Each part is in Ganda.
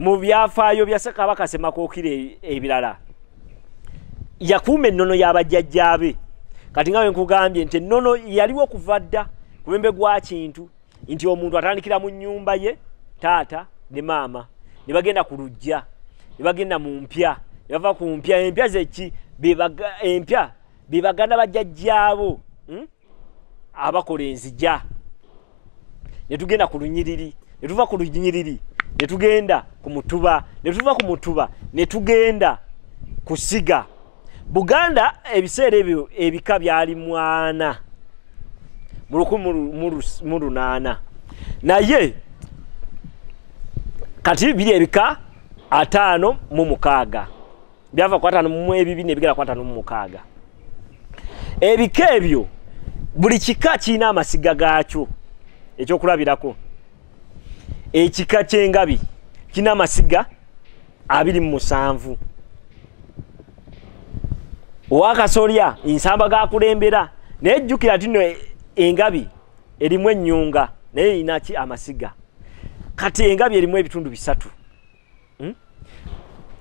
mu byafaayo bya Ssekabaka Ssemakookiro ebirala yakuuma ennono y'abajjajjaabe. Kati nga bwe nkugambye nti ennono yaliwo okuva dda ku bembe gwa kintu nti omuntu atandikira mu nnyumba ye taata ne maama ne bagenda ku luggya ne bagenda mu mpya ne bava ku mpya. Empya zeki empya be baganda bajjajjaabo abakola enzija. Ne tugenda ku lunyiriri ne tuva ku lunyiriri ne tugenda ku mutuba ne tuva ku mutuba ne tugenda ku siga. Buganda ebiseera ebyo ebika byali 8 mu 1800 naye kati biri ebika 56 byava ku 52 nebigera ku 56. Ebika ebyo buli kika kiina amasiga gaakyo. Ekyokulabirako ekika ky'engabi kiina amasiga 27. Owakasolya nsamba gakulembera naye jjukira tino engabi erimu ennyunga naye inaki amasiga. Kati engabi erimu ebitundu 3.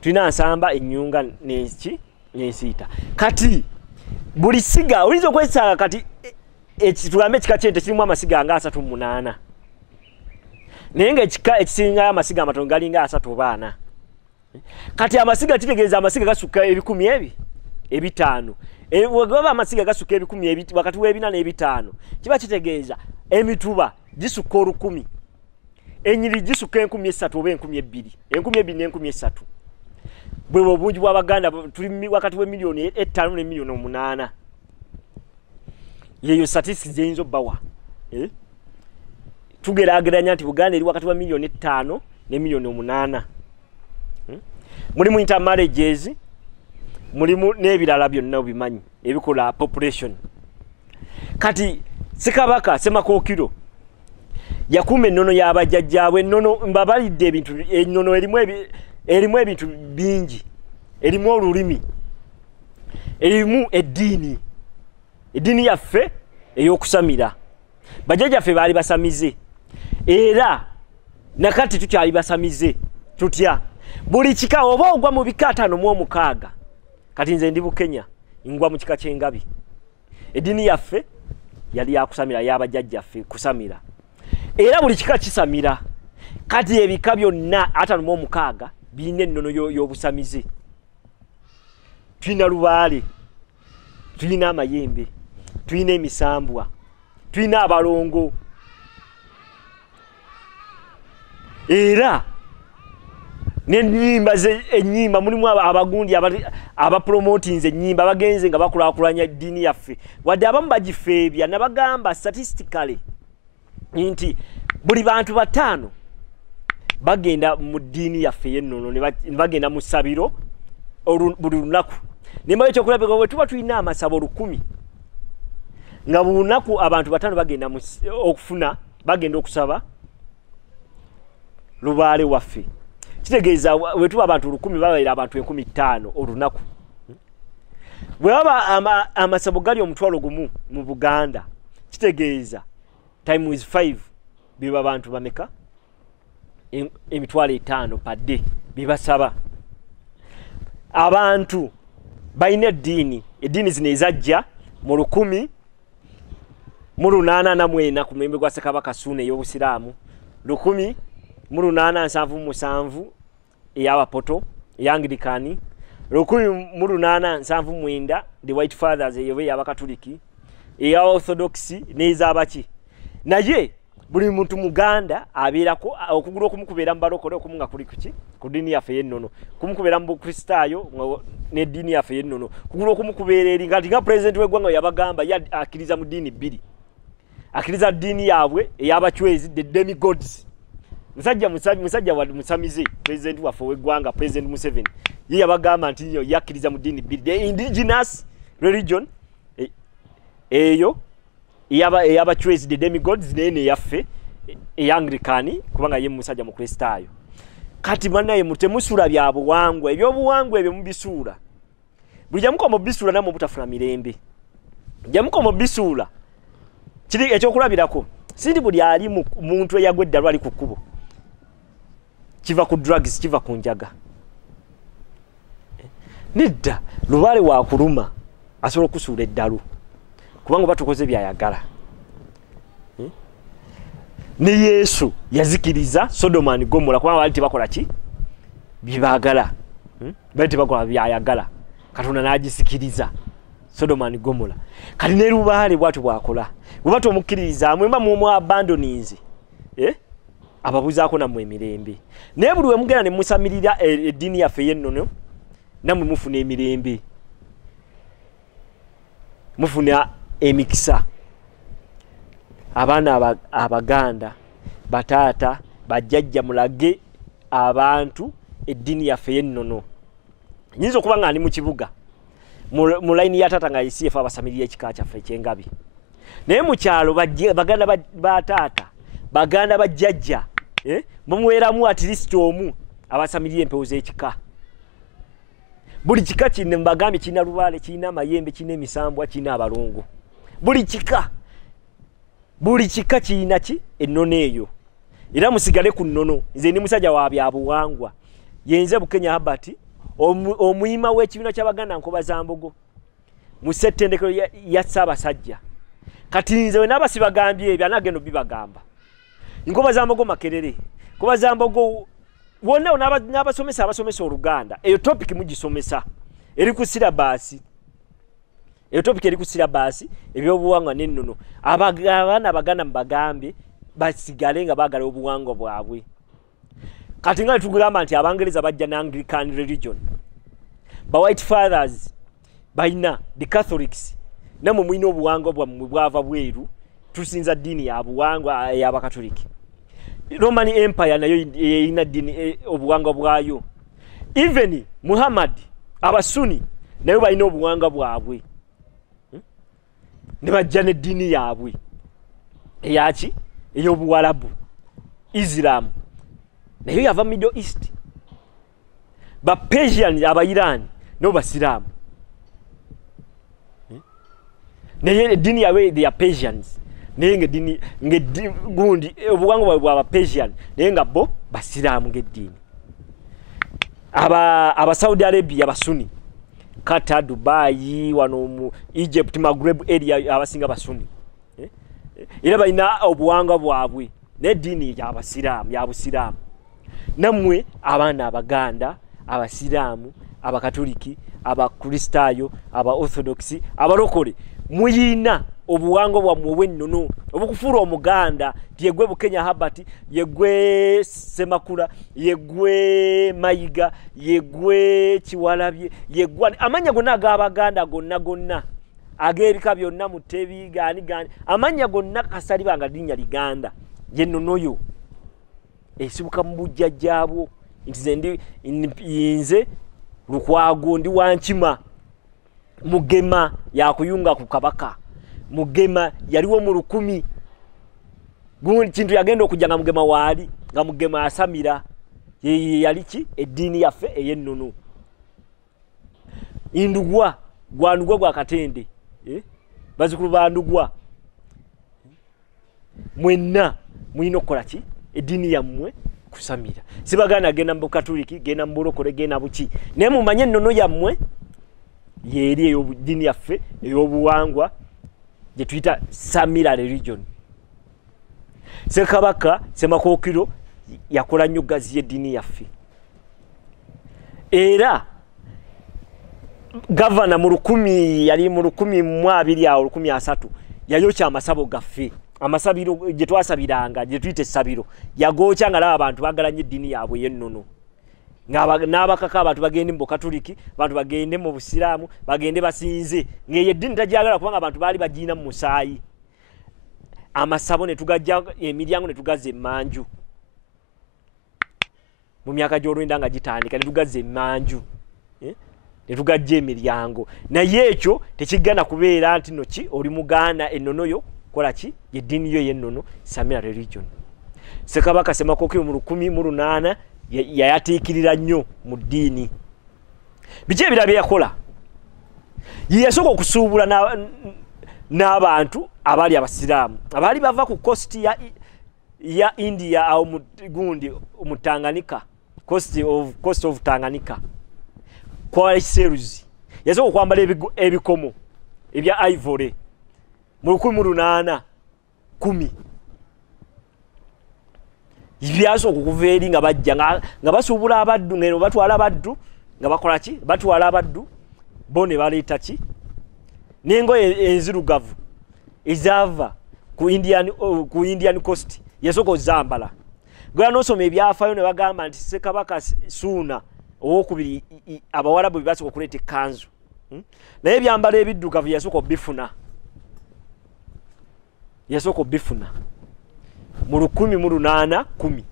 Tulina nsamba ennyunga n'ensiita. Kati buli siga oyinza okwesanga kati ekitugambe ekika ky'ente kirimu amasiga nga 38 naye ng'ekika ekisinga amasiga amatono galinga 3 oba 4. Kati amasiga kitegeeza amasiga gasukka 10,500. Wegaba amasiga gasukka 10,000 wakati w'ebina n'ebitaano kiba kitegeeza emituba gisukka 10,000, enyiri gisukka 13,000 oba 12,000, 12,000 n' 13,000. Bwe obungi bw'Abaganda tuli wakati we milioni 5 ne milioni 8. Yeyo statistics zeyinza bawa tugeraageranya nti Buganda eri wakati wa milioni 5 ne milioni 8. Mulimu intermarriages, mulimu n'ebirala byonna obimanyi ebikola population. Kati Ssekabaka Ssemakookiro yakuuma ennono y'abajjajjaabwe. Ennono mbabalidde ebintu, ennono erimu ebintu bingi. Erimu olulimi, erimu eddiini, eddiini yaffe ey'okusamira. Bajjajjaffe baali basamize era nakati tukyali basamize tutya. Buli kika oba ogwa mu bika 56. Kati nze ndi Bukenya ngwa mu kika ky'engabi. Eddiini yaffe yali yakusamira, y'abajjajjaffe kusamira era buli kika kisamira. Kati ebika byonna 56 birina ennono y'obusamize. Tulina lubaale, tulina amayembe, tulina emisambwa, tulina abalongo era n'ennyimba ennyimba mulimu abagundi abapromoting ennyimba bagenze nga bakulaakulanya eddiini yaffe. Wadde abamu bagifeebya nabagamba statistically nti buli bantu 5 bagenda mu ddiini yaffe y'ennono ne bagenda mu ssabiro buli lunaku. Nimba ekyokulabika bwe tuba tulina amasabo 1000 nga buli lunaku abantu 5 bagenda okufuna bagenda okusaba lubaale waffe. Kitegeeza bwe tuba abantu 1000 babaira abantu 15,000 olunaku. Bwe baba amasabo gali omutwalo gumu mu Buganda kitegeeza time is 5 biba abantu bameka emitwalo 5 per day bibasaba. Abantu balina eddiini zino ezajja mu 1884 ku mulembe gwa Ssekabaka Ssuuna ey'Obusiraamu, 1877 ey'Abapoto ey'Anglikani, 1879 the White Fathers eyo ey'Abakatuliki, eya Orthodox n'ez'abaki. Naye buli muntu Muganda abeerako okugula okumu kubeera mu balokole, okumu nga kuli kuki ku ddiini yaffe y'ennono, okumu kubeera mu Bukristaayo n'eddiini yaffe y'ennono, kugula okumu kubeera eri nga president w'eggwanga yabagamba akkiriza mu ddiini 2. Akkiriza ddiini yaabwe ey'abachwezi the demigods. Musajja wa musamize president waffe w'eggwanga President Museveni ye yabagamba nti yakkiriza mu ddiini 2, the indigenous religion eyo ey'abachwezi the demigods n'eno eyaffe ey'Anglikani kubanga ye musajja mu Kristaayo. Kati bannaye mutemusula bya buwangwa, ebyobuwangwa ebyo mubisuula. Buli jamuko mu bisuula namwe butafuna mirembe. Jamuko mu bisuula kiri ekyokulabirako sindi buli ali muntu eyagwa eddalo ali ku kkubo. kiva ku drugs kiva ku njaga nedda lubaale wa kuluma asobola okusuula eddalu kubanga batukoze byayagala ne Yesu yazikiriza Sodoma ne Gomora kubanga bali tebakola ki bibagala bali tebakola byayagala Katonda n'agisikiriza Sodoma ne Gomora kali ne lubaale bwatu bwakola bwatu omukiriza mwemba mu abandonize ababuzaako namwe emirembe naye buli we mugenda ne musamirira eddiini yaffe yennono namwe mufuna emirembe mufuna emikisa abaana abaganda bataata bajjajja mulage abantu eddiini yaffe yennono nyinza okuba nga ndi mu kibuga mu layini ya taata nga ICF abasamirira ekika kyaffe ekyengabi naye mu kyalo baganda bataata baganda bajjajja mumuweramu at least omu abasamirira empewo z'ekika buli kika kine mbagambye kina lubaale kina mayembe kina emisambwa kina abalongo buli kika kina ki ennono eyo era musigale ku nnono nze ndi musajja wa byabuwangwa yenze Bukenya Habati omuyima w'ekibiina ky'Abaganda Nkoba Zambogo mu settendekero ya Ssaabasajja kati nze we n'abasibagambye ebyo anagenda bibagamba Nkoba Zambogo Makerere Nkoba Zambogo wonna n'abasomesa abasomesa Oluganda eyo topic mugisomesa eri ku syllabus eyo topic eri ku syllabus ebyobuwangwa n'ennono abaana Abaganda mbagambe basigale nga baagala obuwangwa bwabwe kati nga tugamba nti Abangereza bajja na Anglican religion ba white fathers baina the Catholics namwe mwina obuwangwa bwammwe bwava bweru tusinza ddiini ya buwangwa y'Abakatoliki Roman Empire nayo ina dini obuwangwa bwayo even Muhammad abasuni nayo balina obuwangwa bwabwe ne bajja ne dini yabwe eyaki eyobuwalabu Islam nayo yava Middle East ba Persian aba Iran no basiramu naye dini yawe they are Persians naye ngedini gundi obuwangwa bwa Persian naye nga bo basiramu ngedini aba Saudi Arabia basuni Qatar Dubai wano mu Egypt Maghreb area abasinga basuni era balina obuwangwa bwabwe ne dini ya basiramu ya busiramu namwe abaana Abaganda abasiramu Abakatoliki Abakristaayo aba Orthodox abalokole muyina obuwangwa bwammwe bw'ennono obukufuula Omuganda yegwe Bukenya Habati yegwe Semakula yegwe Mayiga yegwe Kiwalabye yegwe amanya gonna ag'Abaganda gonna ag'ebika byonna Mutebi gani amanya gonna Kasaliba linnya Liganda yennonoyo esibuka mu bujjajjaabwo nti nze Lukwago ndi Wankima Mugema yakuyunga ku Kabaka Mugema yaliwo mu 10 gundi kintu yagenda okujja Mugema waali nga Mugema asamira yaliki eddiini yaffe eyennono Indugwa gwandugwa gwa Katende bazikulu bandugwa mwenna mwino kola ki eddiini yammwe kusamira sibagana genda mu Katoliki genda mu Bulokole genda buki naye mumanye ennono yammwe yeri ey'eddiini yaffe ey'obuwangwa gye tuyita Samira religion Ssekabaka Semakookiro yakola nnyo gazi y'eddiini yaffe era gavana mu 10 yali mu 12 awo 13 yayokya amasabo gaffe amasabiro gye twasabiranga gye tuyita essabiro yagokya nga laba abantu bagala nnyo eddiini yaabwe yennono n'abakaka abantu bagende mu Katoliki abantu bagende mu Busiraamu bagende basinze ng'eyo eddiini tajagala kubanga abantu baali bagiina mu musaayi amasabo ne tugajja emiryango ne tugaza emmanju mu myaka gy'olwenda nga gitandika ne tugaza emmanju ne tugajja emiryango naye ekyo tekigana kubeera nti noki oli Muganda ennonoyo kola ki eddiini yo yennono Samira religion Ssekabaka Semakookiro mu 18 yayatiikirira nnyo mu ddiini biki ebirala bye yakola yasooka okusuubula n'abantu abaali abasiraamu abaali bava ku coast ya India awo gundi mu Tanganyika coast of Tanganyika kwa series yasoko kwambala ebikomo ebya ivory mu 1810 ibyaso okuveeri nga bajja nga basubula abaddu ngeno batwala abaddu nga bakola ki batwala abaddu bone baleeta ki nengo enzirugavu izava ku Indian coast yasoko zambala gwa nosoma ebyafayo ne bagamba nti Ssekabaka Suuna owokubiri abawarabu basoko kuleta kanzu naye ebyambala ebiddugavu yasoko bifuna mu 1810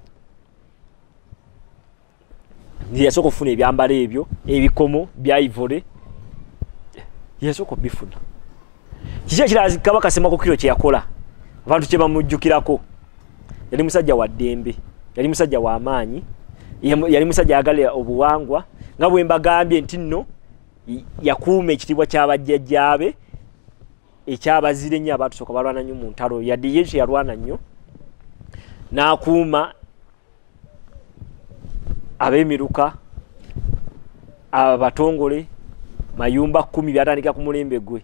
yasoko funa ebyambala ebyo ebikomo bya ivory yasoko bifuna kije kirazi Kabaka Ssemako kiro kye yakola abantu kye bamujjukirako yali musajja wa ddembe yali musajja wa amaanyi yali musajja agale obuwangwa nga bwe mbagambye nti nno yakuuma ekitibwa ky'abajjajjaabe ekyabazire nnyo abantu soka balwana nnyo mu ntalo yadde yesu yalwana nnyo n'akuuma ab'emiruka abatongole mayumba 10 byatandika ku mulembe gwe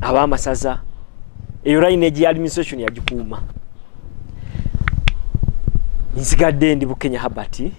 ab'amasaza eyo lineage administration yagikuuma nsigadde ndi Bukenya Habati